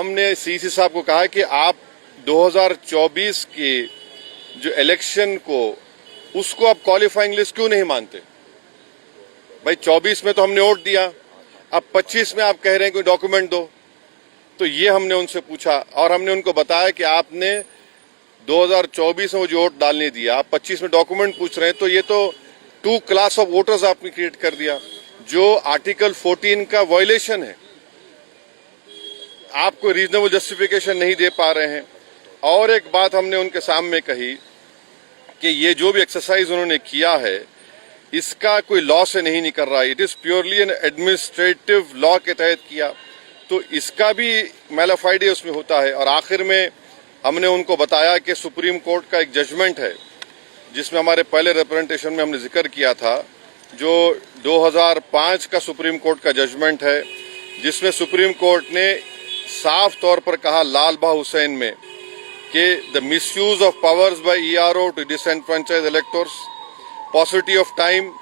हमने सीसी साहब को कहा कि आप 2024 के जो इलेक्शन को उसको आप क्वालिफाइंग लिस्ट क्यों नहीं मानते? भाई 24 में तो हमने वोट दिया, अब 25 में आप कह रहे हैं कोई डॉक्यूमेंट दो। तो ये हमने उनसे पूछा और हमने उनको बताया कि आपने 2024 में वो जो वोट डालने दिया, आप 25 में डॉक्यूमेंट पूछ रहे हैं, तो ये तो 2 क्लास ऑफ वोटर्स आपने क्रिएट कर दिया, जो आर्टिकल 14 का वायलेशन है। आप कोई रीजनेबल जस्टिफिकेशन नहीं दे पा रहे हैं। और एक बात हमने उनके सामने कही कि ये जो भी एक्सरसाइज उन्होंने किया है इसका कोई लॉ से नहीं निकल रहा है, it is purely N administrative law के तहत किया, तो इसका भी मैलाफाइडे उसमें होता है। और आखिर में हमने उनको बताया कि सुप्रीम कोर्ट का एक जजमेंट है जिसमें हमारे पहले रिप्रेजेंटेशन में हमने जिक्र किया था, जो 2005 का सुप्रीम कोर्ट का जजमेंट है, जिसमें सुप्रीम कोर्ट ने साफ तौर पर कहा लाल बहा हुसैन में कि the misuse of powers by ERO to disenfranchise electors, possibility of time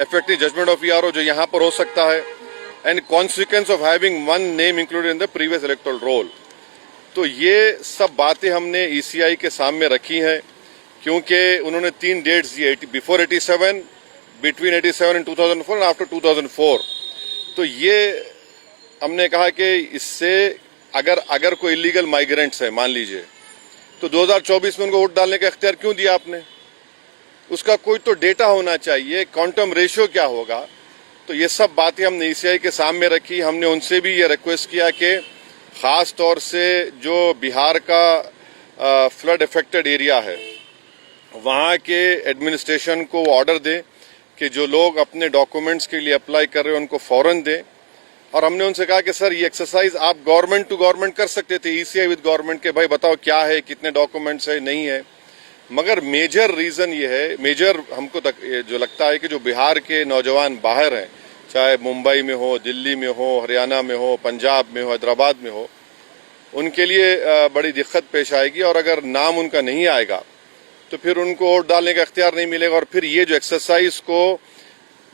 effective judgement of ERO जो यहाँ पर हो सकता है, and consequence of having one name included in the previous electoral roll. तो ये सब बातें हमने ईसीआई के सामने रखी हैं, क्योंकि उन्होंने 3 डेट्स दिए, before 87, between 87 and 2004 and after 2004। तो ये हमने कहा कि इससे अगर कोई इलीगल माइग्रेंट्स है मान लीजिए, तो 2024 में उनको वोट डालने का इख्तियार क्यों दिया आपने? उसका कोई तो डेटा होना चाहिए, क्वांटम रेशियो क्या होगा। तो ये सब बातें हमने ईसीआई के सामने रखी। हमने उनसे भी ये रिक्वेस्ट किया कि खास तौर से जो बिहार का फ्लड इफेक्टेड एरिया है वहाँ के एडमिनिस्ट्रेशन को ऑर्डर दें कि जो लोग अपने डॉक्यूमेंट्स के लिए अप्लाई कर रहे हैं उनको फौरन दें। और हमने उनसे कहा कि सर ये एक्सरसाइज आप गवर्नमेंट टू गवर्नमेंट कर सकते थे, ईसीआई विद गवर्नमेंट, के भाई बताओ क्या है, कितने डॉक्यूमेंट्स है, नहीं है। मगर मेजर रीजन ये है, मेजर हमको जो लगता है कि जो बिहार के नौजवान बाहर हैं, चाहे मुंबई में हो, दिल्ली में हो, हरियाणा में हो, पंजाब में हो, हैदराबाद में हो, उनके लिए बड़ी दिक्कत पेश आएगी। और अगर नाम उनका नहीं आएगा तो फिर उनको वोट डालने का इख्तियार नहीं मिलेगा। और फिर ये जो एक्सरसाइज को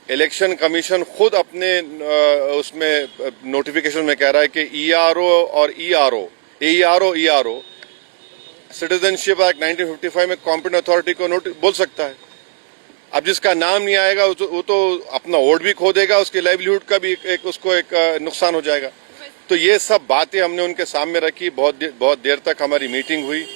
इलेक्शन कमीशन खुद अपने उसमें नोटिफिकेशन में कह रहा है कि ईआरओ और ईआरओ सिटीजनशिप एक्ट 1955 में कॉम्पिटेंट अथॉरिटी को बोल सकता है। अब जिसका नाम नहीं आएगा वो तो अपना वोट भी खो देगा, उसके लाइवलीहुड का भी उसको एक नुकसान हो जाएगा। तो ये सब बातें हमने उनके सामने रखी। बहुत देर तक हमारी मीटिंग हुई।